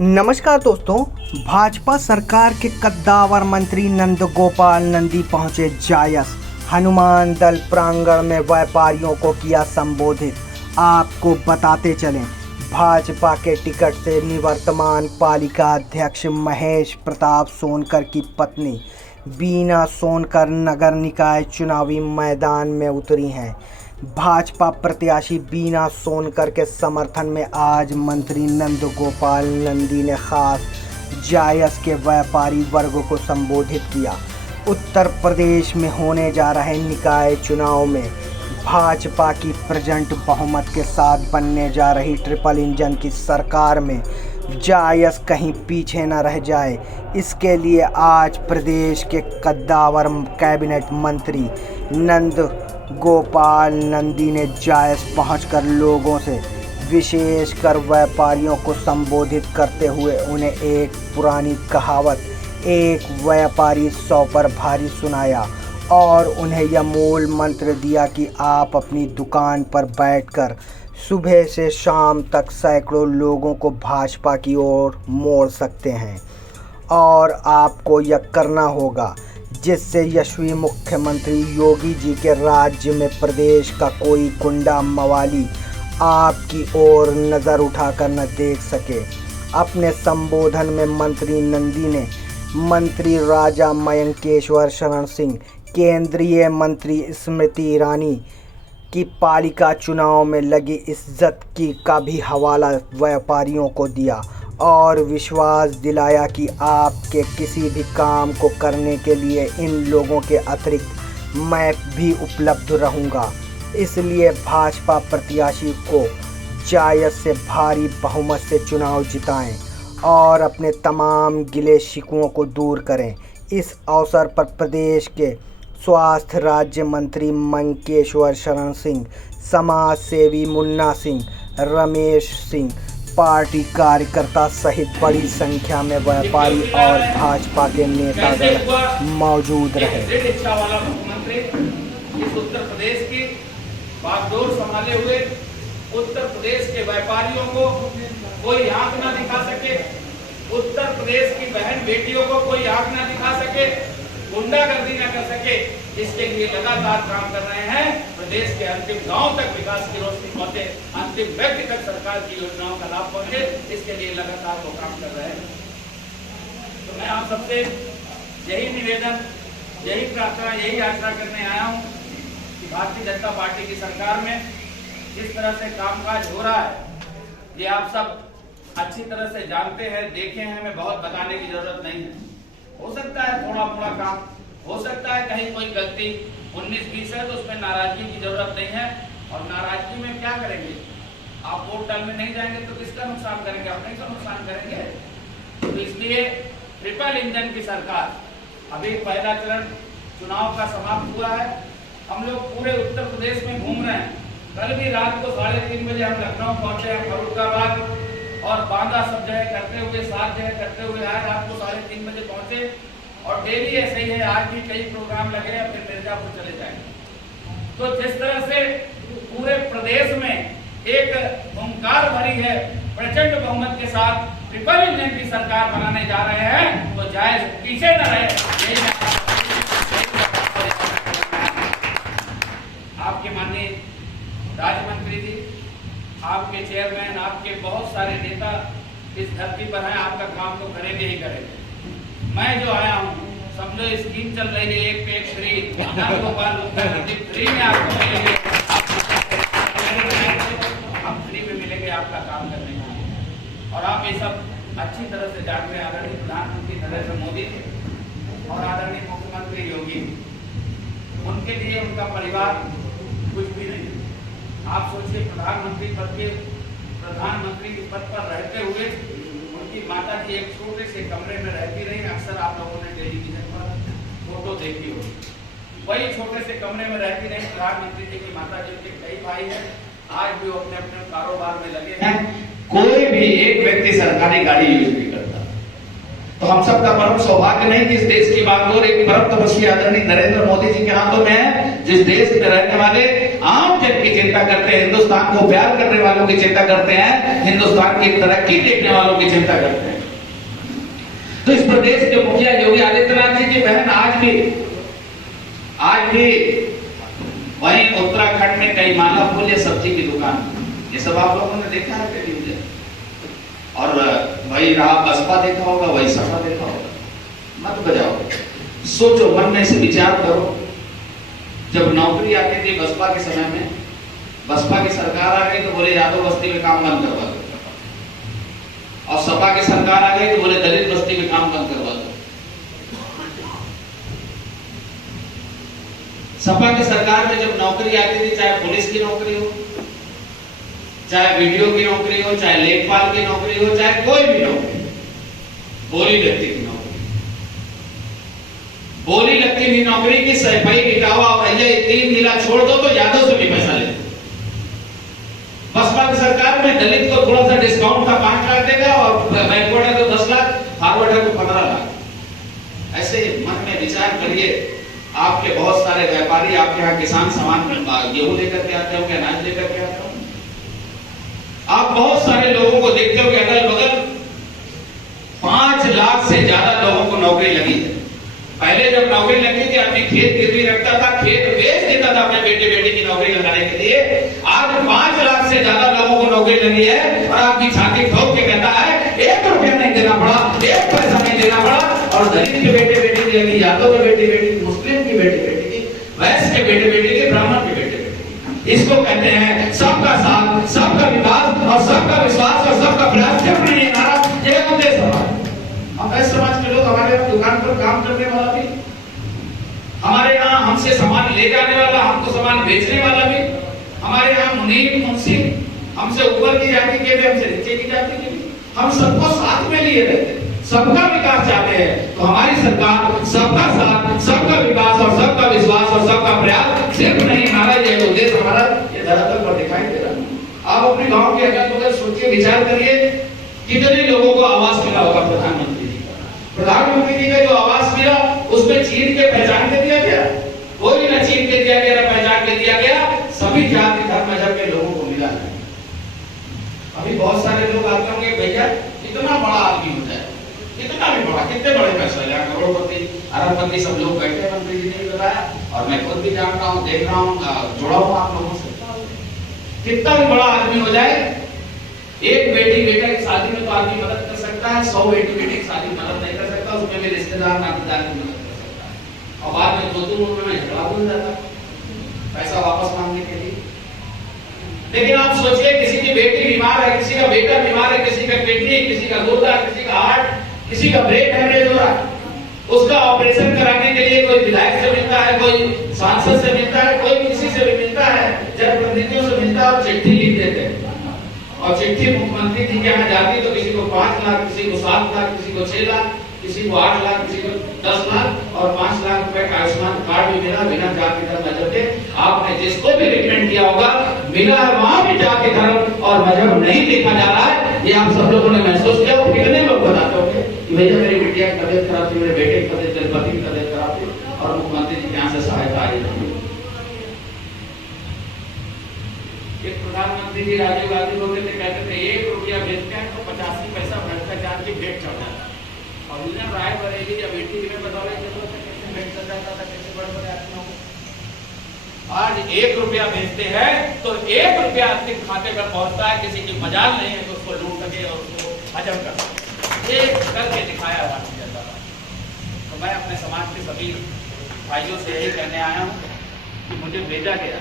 नमस्कार दोस्तों, भाजपा सरकार के कद्दावर मंत्री नंद गोपाल नंदी पहुंचे जायस। हनुमान दल प्रांगण में व्यापारियों को किया संबोधित। आपको बताते चलें, भाजपा के टिकट से निवर्तमान पालिका अध्यक्ष महेश प्रताप सोनकर की पत्नी बीना सोनकर नगर निकाय चुनावी मैदान में उतरी हैं। भाजपा प्रत्याशी बीना सोनकर के समर्थन में आज मंत्री नंद गोपाल नंदी ने खास जायस के व्यापारी वर्ग को संबोधित किया। उत्तर प्रदेश में होने जा रहे निकाय चुनाव में भाजपा की प्रचंड बहुमत के साथ बनने जा रही ट्रिपल इंजन की सरकार में जायस कहीं पीछे न रह जाए, इसके लिए आज प्रदेश के कद्दावर कैबिनेट मंत्री नंद गोपाल नंदी ने जायस पहुंचकर लोगों से, विशेषकर व्यापारियों को संबोधित करते हुए उन्हें एक पुरानी कहावत एक व्यापारी 100 पर भारी सुनाया और उन्हें यह मूल मंत्र दिया कि आप अपनी दुकान पर बैठकर सुबह से शाम तक सैकड़ों लोगों को भाजपा की ओर मोड़ सकते हैं और आपको यह करना होगा जिससे यशस्वी मुख्यमंत्री योगी जी के राज्य में प्रदेश का कोई गुंडा मवाली आपकी ओर नज़र उठाकर न देख सके। अपने संबोधन में मंत्री नंदी ने मंत्री राजा मयंकेश्वर शरण सिंह, केंद्रीय मंत्री स्मृति ईरानी की पालिका चुनाव में लगी इज्जत की का भी हवाला व्यापारियों को दिया और विश्वास दिलाया कि आपके किसी भी काम को करने के लिए इन लोगों के अतिरिक्त मैं भी उपलब्ध रहूंगा। इसलिए भाजपा प्रत्याशी को जायस से भारी बहुमत से चुनाव जिताएं और अपने तमाम गिले शिकवों को दूर करें। इस अवसर पर प्रदेश के स्वास्थ्य राज्य मंत्री मंकेश्वर शरण सिंह, समाज सेवी मुन्ना सिंह, रमेश सिंह, पार्टी कार्यकर्ता सहित बड़ी संख्या में व्यापारी और भाजपा के नेतागण मौजूद रहे। इच्छा वाला मुख्यमंत्री इस उत्तर प्रदेश की बागडोर संभाले हुए उत्तर प्रदेश के व्यापारियों को कोई आंख ना दिखा सके, उत्तर प्रदेश की बहन बेटियों को कोई आंख ना दिखा सके, गुंडागर्दी न कर सके, इसके लिए लगातार काम कर रहे हैं। प्रदेश के अंतिम गांव तक विकास की रोशनी पहुंचे, अंतिम व्यक्ति तक सरकार की योजनाओं का लाभ पहुंचे, इसके लिए लगातार वो काम कर रहे हैं। तो मैं आप सबसे यही निवेदन, यही प्रार्थना, यही आशा करने आया हूं कि भारतीय जनता पार्टी की सरकार में जिस तरह से कामकाज हो रहा है, ये आप सब अच्छी तरह से जानते हैं, देखे हैं, हमें बहुत बताने की जरूरत नहीं है। हो सकता है थोड़ा मोड़ा काम, हो सकता है कहीं कोई गलती 19-20 है तो उसमें नाराजगी की जरूरत नहीं है। और नाराजगी में क्या करेंगे? आप वोट डालने नहीं जाएंगे तो किसका नुकसान करेंगे? अपने का नुकसान करेंगे। तो इसलिए ट्रिपल इंजन की सरकार, अभी पहला चरण चुनाव का समाप्त हुआ है, हम लोग पूरे उत्तर प्रदेश में घूम रहे हैं। कल भी रात को 3:30 बजे हम लखनऊ पहुंचे हैं, फरुखाबाद और बांदा सब जगह करते हुए, 7 जगह करते हुए आज रात को 3:30 बजे पहुंचे और डेली ऐसे ही है। आज भी कई प्रोग्राम लगे हैं, फिर मिर्जापुर चले जाएंगे। तो जिस तरह से पूरे प्रदेश में एक हुंकार भरी है, प्रचंड बहुमत के साथ ट्रिपल इंजन की सरकार बनाने जा रहे हैं, तो जायज पीछे न रहे। आपके माननीय राज्य मंत्री जी, आपके चेयरमैन, आपके बहुत सारे नेता इस धरती पर हैं, आपका काम तो करेंगे ही करेंगे। मैं जो आया हूँ, समझो स्कीम चल रही है एक पे एक फ्री, फ्री में आपको मिलेंगे, आप फ्री में मिलेंगे आपका काम करने का। और आप ये सब अच्छी तरह से जानते हैं। आदरणीय प्रधानमंत्री नरेंद्र मोदी और आदरणीय मुख्यमंत्री योगी, उनके लिए उनका परिवार कुछ भी नहीं। आप सोचिए, प्रधानमंत्री के पद पर रहते हुए उनकी माता जी एक छोटे से कमरे में रहती रही। अक्सर आप लोगों ने टेलीविजन पर फोटो देखी होगी, वही छोटे से कमरे में रहती रही प्रधानमंत्री जी की माता जी। के कई भाई हैं, आज भी वो अपने अपने कारोबार में लगे हैं। कोई भी एक व्यक्ति सरकारी गाड़ी यूज नहीं करता। तो हम सबका परम सौभाग्य नहीं कि इस देश की बागडोर एक परम तपस्वी आदरणीय नरेंद्र मोदी जी के हाथों में है, जिस देश में रहने वाले आम जन की चिंता करते हैं, हिंदुस्तान को प्यार करने वालों की चिंता करते हैं, हिंदुस्तान की तरक्की देखने वालों की चिंता करते हैं। तो इस प्रदेश के मुखिया योगी आदित्यनाथ जी की बहन आज भी वहीं उत्तराखंड में कई माला फूल या सब्जी की दुकान, ये सब आप लोगों ने देखा है कभी? और वही रहा बसपा देखा होगा, वही सपा देखा होगा। मत बजाओ, सोचो, मन में से विचार करो। जब नौकरी आती थी बसपा के समय में, बसपा की सरकार आ गई तो बोले यादव बस्ती में काम बंद करवा दो, और सपा की सरकार आ गई तो बोले दलित बस्ती में काम बंद करवा दो। सपा की सरकार में जब नौकरी आती थी, चाहे पुलिस की नौकरी हो, चाहे वीडियो की नौकरी हो, चाहे लेखपाल की नौकरी हो, चाहे कोई भी नौकरी, बोली लगती थी नौकरी, बोली लगती थी नौकरी की सफाई गिटावा और भैया 3 जिला छोड़ दो तो यादव से भी पैसा लेते। बसपा की सरकार में दलित को थोड़ा सा डिस्काउंट था, 5 लाख देगा, और बैकवर्ड है तो 10 लाख, फॉरवर्ड है तो 15 लाख। ऐसे मन में विचार करिए, आपके बहुत सारे व्यापारी आपके यहाँ किसान सामान गेहूं लेकर के आते होंगे, अनाज लेकर के आते होंगे, आप बहुत सारे लोगों को देखते हो कि अगल बगल 5 लाख से ज्यादा लोगों को नौकरी लगी है। पहले जब नौकरी लगी थी अपनी खेत गिरवी रखता था, खेत बेच देता था अपने बेटे बेटी की नौकरी लगाने के लिए। आज 5 लाख से ज्यादा लोगों को नौकरी लगी है, और आपकी छाती ठोक के कहता है 1 रुपया नहीं देना पड़ा, 1 पैसा नहीं देना पड़ा। और दलित के बेटे बेटी की लगी, यादव के बेटे बेटी, मुस्लिम की बेटे बेटी की, वैश्य के बेटे बेटी की, ब्राह्मण के बेटे बेटी। इसको कहते हैं सबका साथ, सबका विकास और सबका विश्वास और सबका प्रयास। क्यों नहीं है नारा? ये उद्देश्य हमारा। हम ऐसे समाज के लोग, हमारे यहाँ दुकान पर काम करने वाला भी, हमारे यहाँ हमसे सामान ले जाने वाला, हमको सामान बेचने वाला भी, हमारे यहाँ मुनीम मुंशी, हमसे ऊपर की जाति के भी, हमसे नीचे की जाति के भी, हम सबको साथ में लिए रहते हैं, सबका विकास चाहते हैं। तो हमारी सरकार सबका साथ, सबका विकास और सबका विश्वास और सबका प्रयास सिर्फ नहीं, हमारा ये उद्देश्य हमारा ये धरातल पर दिखाई दे रहा है। आप अपने गांव के अगल बगल सोचिए, विचार करिए, कितने लोगों को आवास मिला होगा प्रधानमंत्री जी का? प्रधानमंत्री जी का जो आवास मिला उसमें चीन के पहचान के दिया गया? कोई न चीन के दिया गया, न पहचान के दिया गया, सभी जाति धर्म मजहब के लोगों को मिला है। अभी बहुत सारे लोग आते होंगे, भैया इतना बड़ा आदमी होता है, इतना भी बड़ा, कितने बड़े पैसा लिया, करोड़पति अरबपति सब लोग बैठे, मंत्री जी ने बताया, और मैं खुद भी जानता हूँ, देख रहा हूँ, जुड़ा हूँ आप लोगों से। कितना भी बड़ा आदमी हो जाए, एक बेटी बेटा की शादी में तो आदमी मदद कर सकता है, 100 बेटी बेटी की शादी में मदद नहीं कर सकता, उसमें भी रिश्तेदार नातेदार की मदद कर सकता है। और बाद में 2-2 रुपए में झगड़ा हो जाता पैसा वापस मांगने के लिए। लेकिन आप सोचिए, किसी की बेटी बीमार है, किसी का बेटा बीमार है, किसी का किडनी, किसी का गुर्दा, किसी का हार्ट, किसी का ब्रेन हेमरेज हो रहा है, उसका ऑपरेशन कराने के लिए कोई विधायक से मिलता है, कोई सांसद से मिलता है, कोई किसी से भी मिलता है, जनप्रतिनिधियों से मिलता है, और चिट्ठी लिख देते हैं। और चिट्ठी मुख्यमंत्री जी के यहाँ जाती तो किसी को 5 लाख, किसी को 7 लाख, किसी को 6 लाख, किसी को 8 लाख, किसी को 10 लाख और 5 लाख रुपए का आयुष्मान कार्ड भी मिला, बिना जाति धर्म मजहब के। आपने जिसको भी रिकमेंड किया होगा, मिला है, वहां भी जाति धर्म और मजहब नहीं देखा जा रहा है। ये आप सब लोगों ने महसूस किया। कितने लोग बताते होंगे कि भैया मेरी बिटिया की तबियत खराब थी, मेरे बेटे की तबियत, मेरे पति की तबियत खराब थी, और मुख्यमंत्री जी के यहाँ से सहायता आई थी। एक प्रधानमंत्री जी राजीव गांधी होते थे, कहते थे 1 रुपया भेजते हैं तो 85 पैसा भ्रष्टाचार की भेंट चढ़ जाता है। और उन्हें राय बरेली या बेटी में बदौलत कैसे भेंट चढ़ जाता था, कैसे बड़े-बड़े आदमियों को। आज 1 रुपया भेजते हैं तो 1 रुपया अंतिम खाते पर पहुंचता है, किसी की मजाल नहीं है तो उसको लूट सके और उसको हजम कर सके। ये करके दिखाया भारतीय जनता पार्टी। तो मैं अपने समाज के सभी भाइयों से यही कहने आया हूँ कि मुझे भेजा गया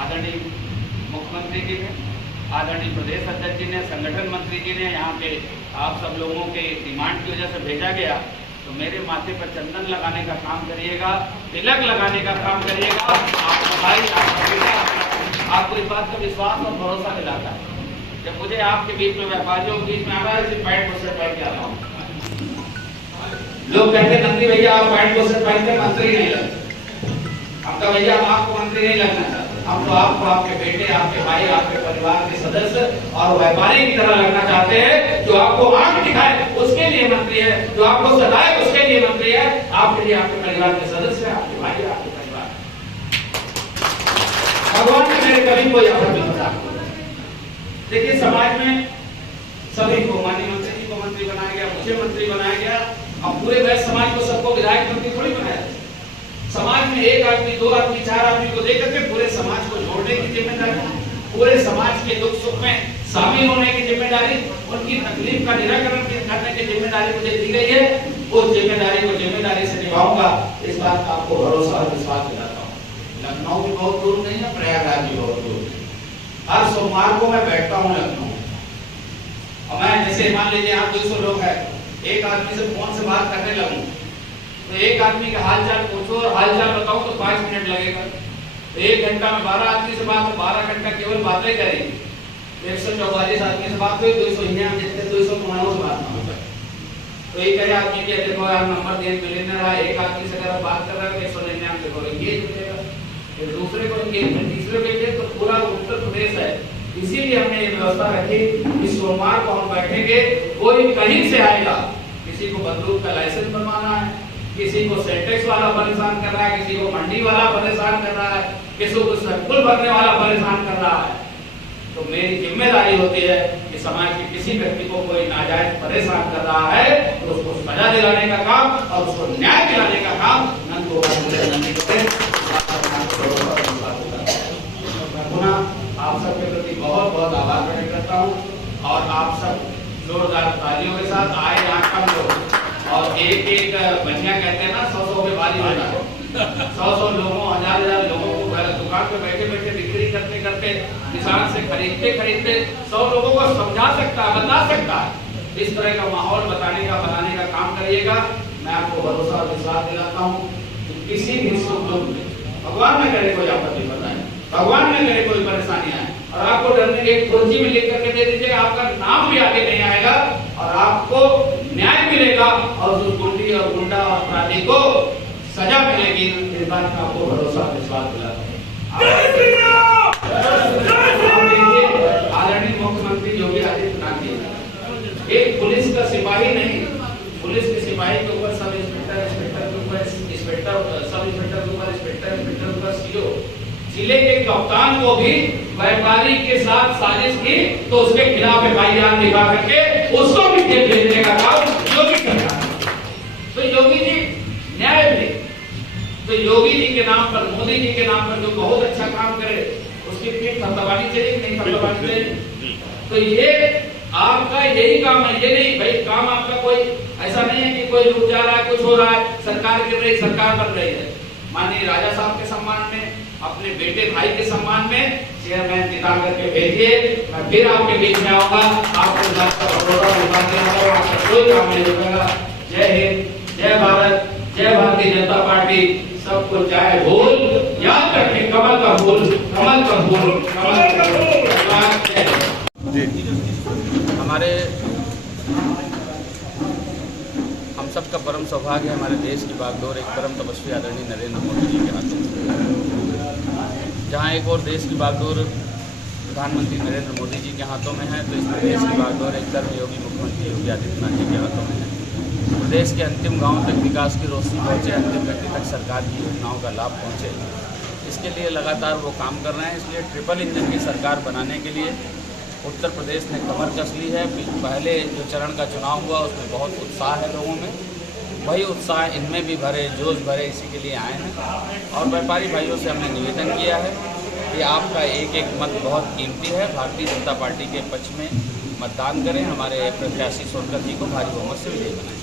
आदरणीय मुख्यमंत्री जी ने, आदरणीय प्रदेश अध्यक्ष जी ने, संगठन मंत्री जी ने, यहाँ पे आप सब लोगों के डिमांड की वजह से भेजा गया। तो मेरे माथे पर चंदन लगाने का काम करिएगा, तिलक लगाने का काम करिएगा। आपका भाई, आपका बेटा आपको इस बात का विश्वास और भरोसा दिलाता है। जब मुझे आपके बीच में, व्यापारियों के बीच में आ रहा है, सिर्फ पैंट पोस्टर पहन के आ रहा हूँ। लोग कहते हैं नंदी भैया आप पैंट पोस्टर पहन के मंत्री नहीं लगते। हम तो भैया हम आपको मंत्री नहीं लगना चाहते, हम तो आपको आपके बेटे, आपके भाई, आपके परिवार के सदस्य और व्यापारी की तरह लगना चाहते हैं। जो आपको आंख दिखाए उसके लिए मंत्री है, जो आपको सताए उसके लिए मंत्री है, आपके लिए आपके परिवार के सदस्य है, आपके भाई, आपके परिवार। भगवान ने मेरे कभी कोई आपत्ति नहीं बता। देखिए समाज में सभी को, माननीय मंत्री जी को मंत्री बनाया गया, मुझे मंत्री बनाया गया, अब पूरे वैश्य समाज को सबको विधायक मंत्री थोड़ी बनाया। समाज में एक आदमी, दो आदमी, चार आदमी को लेकर के पूरे समाज को जोड़ने की जिम्मेदारी, पूरे समाज के दुख सुख में शामिल होने की जिम्मेदारी, उनकी तकलीफ का निराकरण करने की जिम्मेदारी मुझे दी गई है। उस जिम्मेदारी को जिम्मेदारी से निभाऊंगा, इस बात का आपको भरोसा और विश्वास दिलाता हूँ। लखनऊ भी बहुत दूर नहीं है, प्रयागराज भी बहुत दूर नहीं। हर सोमवार को मैं बैठता हूँ लखनऊ, और मैं जैसे मान लीजिए यहाँ 200 लोग हैं, एक आदमी से फोन से बात करने लगूं तो एक आदमी का हालचाल पूछो और हालचाल बताऊं तो 5 मिनट लगेगा। तो 1 घंटा में 12 आदमी से बात, 12 घंटा केवल बातें करेंगे। 144 आदमी से बात हुई, 200 जितने 200 से बात ना होगा। तो एक कई आदमी के देखो यार नंबर दे मिलने रहा, एक आदमी से अगर बात कर रहा है 199 देखो एंगेज मिलेगा, फिर दूसरे को एंगेज, तीसरे को एंगेज, तो पूरा उत्तर प्रदेश है। इसीलिए हमने ये व्यवस्था रखी कि सोमवार को हम बैठेंगे, कोई कहीं से आएगा, किसी को बंदूक का लाइसेंस बनवाना है, किसी को सेंटेक्स वाला परेशान कर रहा है, किसी को मंडी वाला परेशान कर रहा है, किसी को सर्कुल भरने वाला परेशान कर रहा है। तो मेरी जिम्मेदारी होती है कि समाज के किसी व्यक्ति को कोई नाजायज परेशान कर रहा है तो उसको सजा दिलाने का काम और उसको न्याय दिलाने का काम आप सबके प्रति बहुत बहुत आभार व्यक्त करता हूँ। और आप सब जोरदार तालियों के साथ आए यहाँ कम लोग, और एक बनिया कहते हैं ना 100 पे बारी होना है, 100 लोगों, 1000 लोगों को दुकान पे बैठे बैठे बिक्री करते करते, किसान से खरीदते खरीदते 100 लोगों को समझा सकता है, बता सकता है। इस तरह का माहौल बनाने का काम करिएगा। मैं आपको भरोसा और विश्वास दिलाता हूँ कि किसी भी सुख दुख में भगवान न करे कोई आपत्ति बताए, भगवान न करे कोई परेशानी आए, और आपको डरने की एक कुर्सी में लिख करके दे दीजिएगा, आपका नाम भी आगे नहीं आएगा और आपको न्याय मिलेगा और उस गुंडी और गुंडा और अपराधी को सजा मिलेगी। इस बात का आपको भरोसा विश्वास दिलाता हूं। आदरणीय मुख्यमंत्री योगी आदित्यनाथ जी एक पुलिस का सिपाही नहीं, पुलिस के सिपाही के ऊपर सब इंस्पेक्टर, इंस्पेक्टर के ऊपर इंस्पेक्टर, सब इंस्पेक्टर के ऊपर इंस्पेक्टर, इंस्पेक्टर के ऊपर सीओ, जिले के कप्तान को भी व्यापारी के साथ साजिश की तो उसके खिलाफ FIR लिखा करके उसको भी जेल भेजने का काम योगी कर रहा है। तो योगी जी न्याय दे, तो योगी जी के नाम पर, मोदी जी के नाम पर जो बहुत अच्छा काम करे उसकी पीठ थपथपानी चाहिए कि नहीं थपथपानी चाहिए। तो ये आपका यही काम है, ये नहीं भाई काम आपका कोई ऐसा नहीं है कि कोई रुक जा रहा है, कुछ हो रहा है, सरकार गिर रही, सरकार बन रही है। माननीय राजा साहब के सम्मान में, अपने बेटे भाई के सम्मान में चेयरमैन जिता करके भेजिए, मैं फिर आपके बीच में आऊंगा, आपको कोई काम नहीं रुकेगा। जय हिंद, जय भारत, जय भारतीय जनता पार्टी। सबको चाहे भूल याद रखें, कमल का फूल, कमल का फूल, कमल का फूल। हमारे हम सबका परम सौभाग्य है, हमारे देश की बागडोर एक परम तपस्वी आदरणीय नरेंद्र मोदी जी के हाथों में। जहाँ एक और देश की बागडोर प्रधानमंत्री नरेंद्र मोदी जी के हाथों में है, तो इस प्रदेश की बागडोर एक कर्मयोगी मुख्यमंत्री योगी आदित्यनाथ जी के हाथों में है। प्रदेश के अंतिम गांव तक विकास की रोशनी पहुँचे, अंतिम व्यक्ति तक सरकार की योजनाओं का लाभ पहुँचे, इसके लिए लगातार वो काम कर रहे हैं। इसलिए ट्रिपल इंजन की सरकार बनाने के लिए उत्तर प्रदेश ने कमर कस ली है। पहले जो चरण का चुनाव हुआ उसमें बहुत उत्साह है लोगों में, वही उत्साह इनमें भी भरे, जोश भरे, इसी के लिए आए हैं। और व्यापारी भाइयों से हमने निवेदन किया है कि आपका एक एक मत बहुत कीमती है, भारतीय जनता पार्टी के पक्ष में मतदान करें, हमारे प्रत्याशी सोनकर जी को भारी बहुमत से विजयी बनाएं।